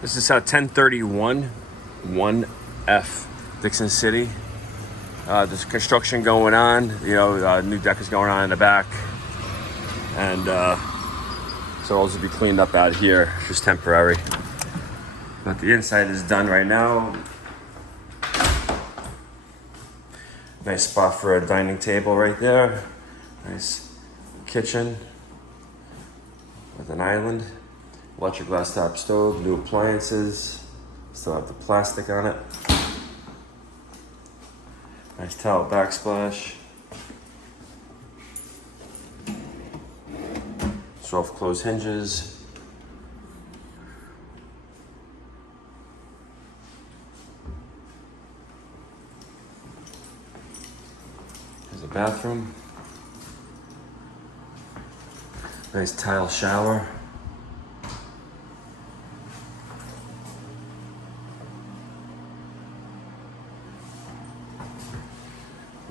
This is 1031 1F, Dickson City. There's construction going on. New deck is going on in the back. And so it'll also be cleaned up out here, just temporary. But the inside is done right now. Nice spot for a dining table right there. Nice kitchen with an island. Electric glass top stove, new appliances. Still have the plastic on it. Nice tile backsplash. Soft close hinges. There's a bathroom. Nice tile shower.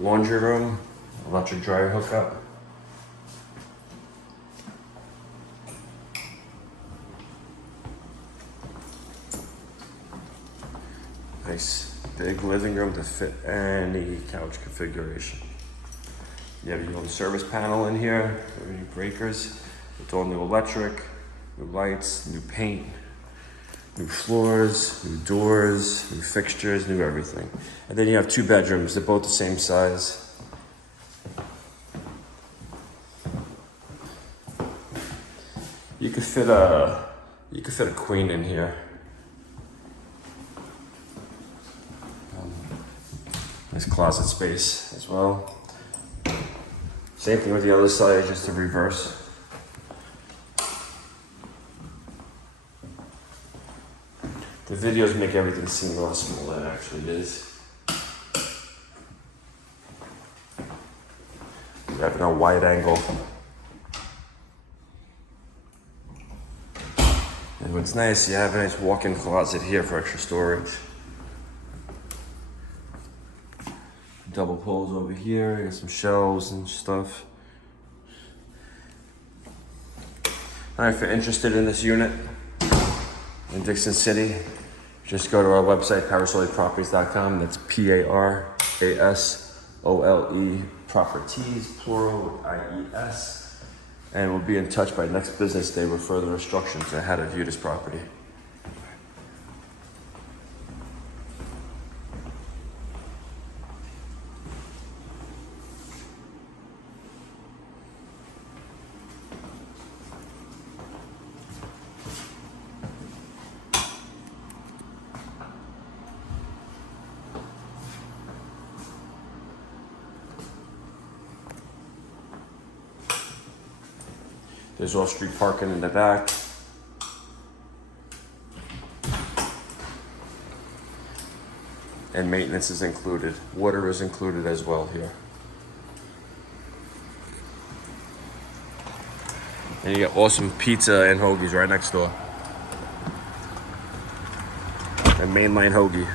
Laundry room, electric dryer hookup. Nice big living room to fit any couch configuration. You have your own service panel in here, new breakers, with all new electric, new lights, new paint, new floors, new doors, new fixtures, new everything. And then you have 2 bedrooms, they're both the same size. You could fit a queen in here. Nice closet space as well. Same thing with the other side, just the reverse. The videos make everything seem a lot smaller than it actually is. You have it on wide angle. And what's nice, you have a nice walk-in closet here for extra storage. Double poles over here, you got some shelves and stuff. Alright, if you're interested in this unit in Dickson City, just go to our website, parasoleproperties.com. That's P-A-R-A-S-O-L-E properties, plural, I-E-S. And we'll be in touch by next business day with further instructions on how to view this property. There's off-street parking in the back. And maintenance is included. Water is included as well here. And you got awesome pizza and hoagies right next door. And mainline hoagie.